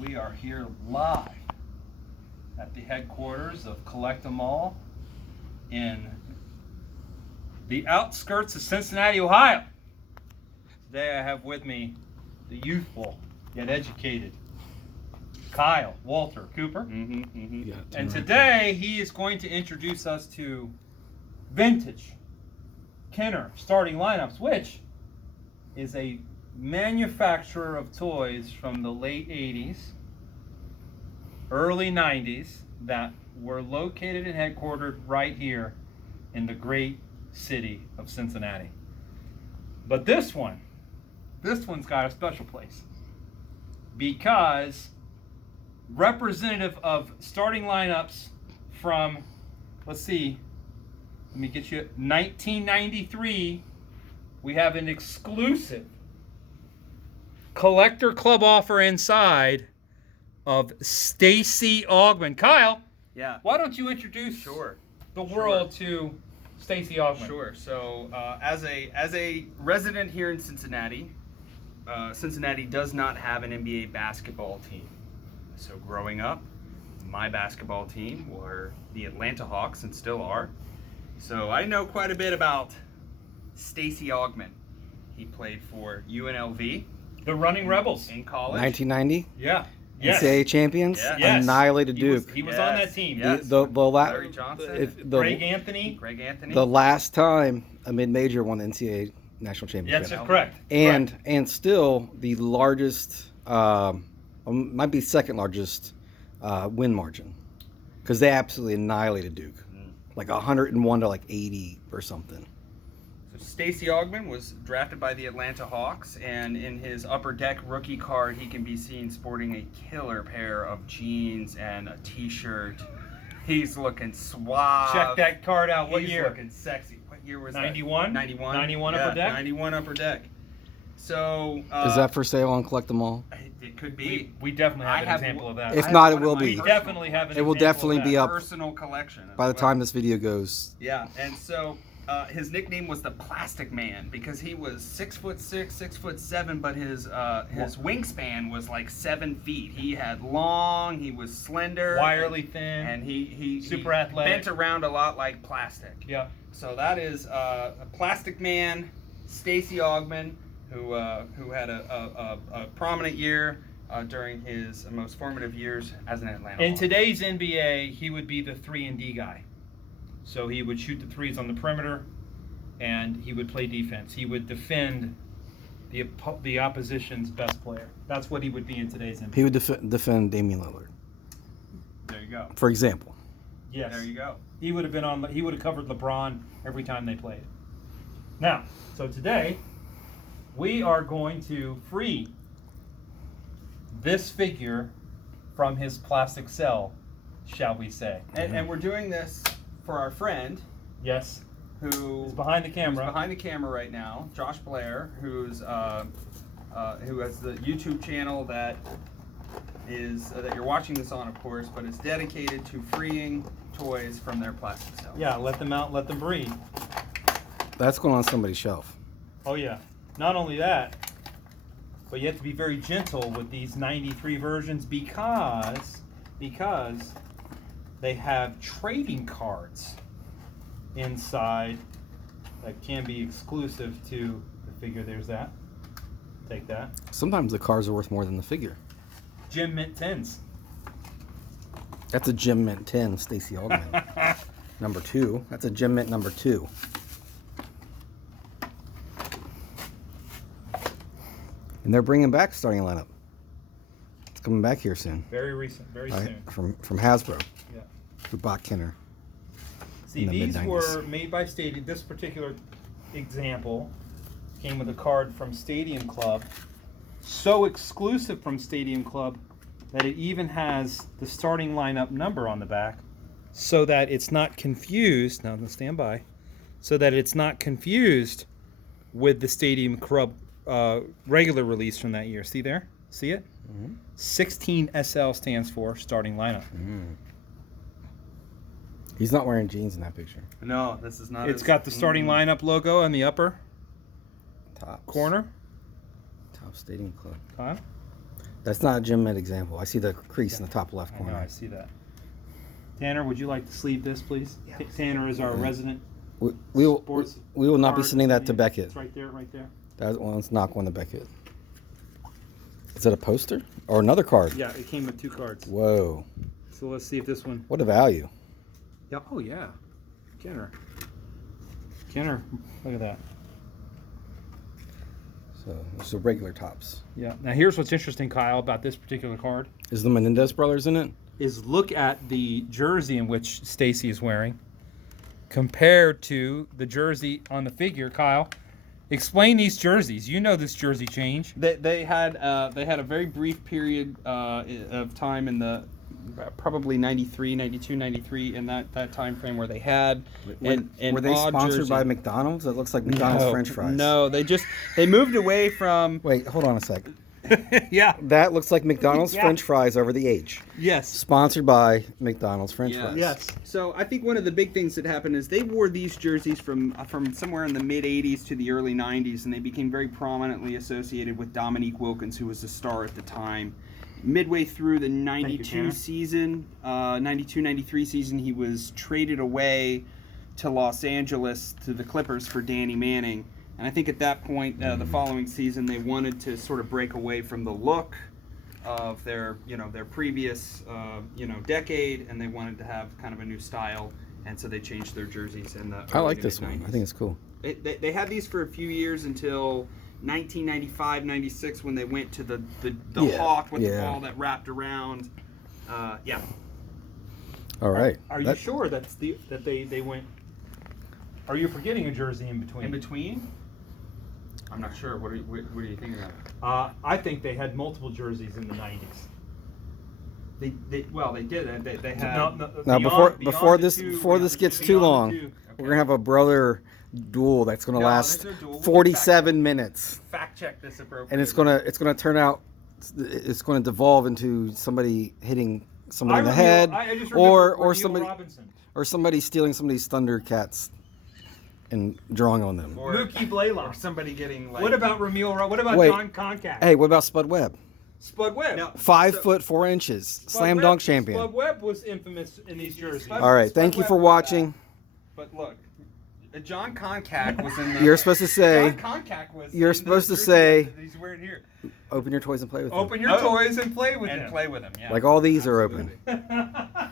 We are here live at the headquarters of Collect 'Em All in the outskirts of Cincinnati, Ohio. Today I have with me the youthful yet educated Kyle Walter Cooper. And today he is going to introduce us to vintage Kenner starting lineups, which is a manufacturer of toys from the late 80s, early 90s that were located and headquartered right here in the great city of Cincinnati. But this one's got a special place because representative of starting lineups from, let's see, let me get you 1993, we have an exclusive collector club offer inside of Stacey Augmon. Kyle, yeah, why don't you introduce the world to Stacey Augmon? Sure. So, as a resident here in Cincinnati, Cincinnati does not have an NBA basketball team. So, growing up, my basketball team were the Atlanta Hawks and still are. So, I know quite a bit about Stacey Augmon. He played for UNLV. The Running Rebels. In college. 1990? Yeah. Yes. NCAA champions? Yes. Annihilated Duke. He was on that team. Yes. Larry Johnson. Greg Anthony. The last time a mid-major won the NCAA national championship. That's correct. And still the largest, might be second largest win margin. Because they absolutely annihilated Duke. Like 101 to like 80 or something. Stacey Augmon was drafted by the Atlanta Hawks, and in his upper deck rookie card, he can be seen sporting a killer pair of jeans and a t-shirt. He's looking suave. Check that card out. What year? He's looking sexy. What year was 91? that? 91. 91 upper deck? 91 upper deck. So... is that for sale on Collect 'Em All? It could be. We definitely have an example of that. If not, it will be. We definitely have an It will example definitely of be that. up Personal collection. by the time this video goes. Yeah, and so... his nickname was the Plastic Man because he was 6'6", 6'7", but his wingspan was like 7 feet. He had long, he was slender, wirely thin, and he super athletic, bent around a lot like plastic. Yeah. So that is a Plastic Man, Stacey Augmon, who had a prominent year during his most formative years as an Atlanta In Hawk. today's NBA, he would be the 3-and-D guy. So he would shoot the threes on the perimeter, and he would play defense. He would defend the opposition's best player. That's what he would be in today's NBA. He would defend Damian Lillard. There you go. For example. Yes. There you go. He would have been on. He would have covered LeBron every time they played. Now, so today, we are going to free this figure from his plastic cell, shall we say? And we're doing this for our friend, yes, who is behind the camera. Who's behind the camera right now, Josh Blair, who has the YouTube channel that you're watching this on, of course, but it's dedicated to freeing toys from their plastic cells. Yeah, let them out, let them breathe. That's going on somebody's shelf. Oh yeah. Not only that, but you have to be very gentle with these 93 versions because they have trading cards inside that can be exclusive to the figure. There's that. Take that. Sometimes the cards are worth more than the figure. Gem Mint 10s. That's a Gem Mint 10, Stacey Augmon. Number 2. That's a Gem Mint number 2. And they're bringing back starting lineup. It's coming back here soon. Very recent, very soon. From Hasbro. Yeah. Who bought Kenner. See, these were made by Stadium. This particular example came with a card from Stadium Club. So exclusive from Stadium Club that it even has the starting lineup number on the back so that it's not confused. Now, stand by. So that it's not confused with the Stadium Club regular release from that year. See there? See it? Mm-hmm. 16 SL stands for starting lineup. Mm. He's not wearing jeans in that picture. No, this is not. It's got the starting lineup logo in the upper Tops. corner. Top Stadium Club. Kyle? That's not a gym med example. I see the crease in the top left I know, corner. I see that. Tanner, would you like to sleeve this, please? Yeah. Tanner is our resident We will sports. not be card sending that to custodian. Beckett. It's right there, right there. That one's not going to Beckett. Is that a poster or another card? Yeah, it came with 2 cards. Whoa, So let's see if this one. what a value! Yeah. Oh yeah. Kenner. Kenner. Look at that. So those are regular tops. Yeah. Now here's what's interesting, Kyle, about this particular card Is the Menendez brothers in it? is look at the jersey in which Stacy is wearing compared to the jersey on the figure. Kyle, explain these jerseys. You know this jersey change. They had a very brief period of time in the probably 93, 92, 93 in that time frame where they had an Were they odd sponsored jersey. by McDonald's? It looks like McDonald's French fries. No, they moved away from Wait, hold on a sec. Yeah. That looks like McDonald's Yeah. French fries over the H. Yes. Sponsored by McDonald's French Yes. fries. Yes. So I think one of the big things that happened is they wore these jerseys from somewhere in the mid 80s to the early 90s, and they became very prominently associated with Dominique Wilkins, who was a star at the time. Midway through the 92 Tanner. season, 92-93 season, he was traded away to Los Angeles to the Clippers for Danny Manning. And I think at that point, the following season, they wanted to sort of break away from the look of their previous decade, and they wanted to have kind of a new style, and so they changed their jerseys in the I early like to this one. mid-90s. I think it's cool. They had these for a few years until 1995-96 when they went to the Yeah, hawk with the yeah. ball that wrapped around. Yeah. All right. Are you That- sure that they went? Are you forgetting a jersey in between? In between? I'm not sure. What are you thinking about? I think they had multiple jerseys in the 90s. They did. They had. Now beyond- before beyond the two- before this beyond gets the too two. long, Okay. we're gonna have a brother duel that's gonna No, last there's no duel. We can 47 minutes, Fact check this appropriately. and it's gonna turn out it's gonna devolve into somebody hitting somebody in the head, I just or remember somebody Robinson. or somebody stealing somebody's Thundercats and drawing on them. Or Mookie Blaylock. somebody getting like. What about What about Wait. John Concact? Hey, what about Spud Webb? Spud Webb. No. 5'4" Spud slam Webb- dunk champion. Spud Webb was infamous in these jerseys. Spud- All right, Spud thank you Webb for was watching. But look, John Concact was in the. You're supposed to say, John Concact was. you're in supposed the to jersey say- that he's wearing here. "Open your toys and play with them." Open your Oh. toys and play with And them. play with him. Yeah. Like all these are open. Absolutely.